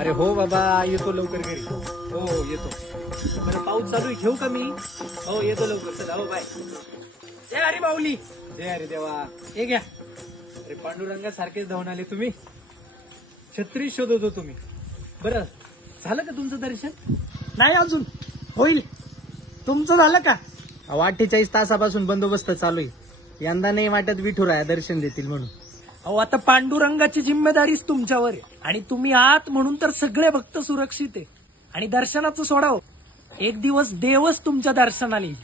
अरे हो बाबा, येतो लवकर घरी. हो येतो. बरं पाऊस चालू आहे, घेऊ का मी? हो येतो लवकर. चला हो बाय. जय हरी माऊली. जय अरे देवा. हे घ्या. अरे पांडुरंगा सारखेच धावून आले तुम्ही. छत्री शोधत होतो तुम्ही. बरं झालं का तुमचं दर्शन? नाही अजून होईल. तुमचं झालं का? 48 तासापासून बंदोबस्त चालू आहे. यंदा नाही वाटत विठुराया दर्शन देतील म्हणून. अहो आता पांडुरंगाची जिम्मेदारीच तुमच्यावर आहे आणि तुम्ही आहात म्हणून तर सगळे भक्त सुरक्षित आहे. आणि दर्शनाचं सोडाव, एक दिवस देवच तुमच्या दर्शनाला येईल.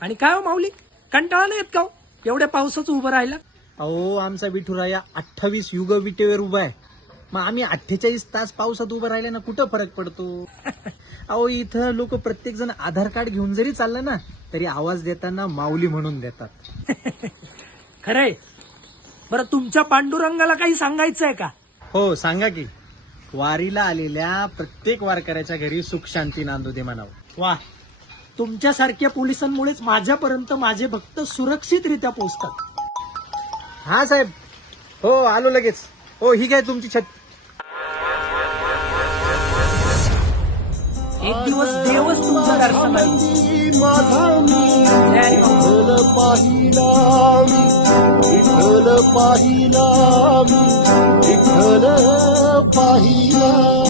आणि काय हो माऊली, कंटाळा नाही येत का हो एवढ्या पावसाचं उभं राहिला? अहो आमचा विठुराया 28 युग विटेवर उभा आहे. मग आम्ही 48 तास पावसात उभं राहिले ना, कुठं फरक पडतो? अहो इथं लोक प्रत्येक जण आधार कार्ड घेऊन जरी चाललं ना, तरी आवाज देताना माऊली म्हणून देतात. खरंय. बरं तुमच्या पांडुरंगाला काही सांगायचंय का? हो सांगा की. वारीला आलेल्या प्रत्येक वारकऱ्याच्या घरी सुख शांती नांदू दे म्हणावं. वा, तुमच्यासारख्या पोलिसांमुळेच माझ्यापर्यंत माझे भक्त सुरक्षितरित्या पोहोचतात. हा साहेब. हो आलो लगेच. हो ही काय तुमची छत. एक दिवस देवच तुमच्या दर्शनाला येईल. माझा मी जय हरी माऊली. विठ्ठल पाहिला मी, विठ्ठल पाहिला.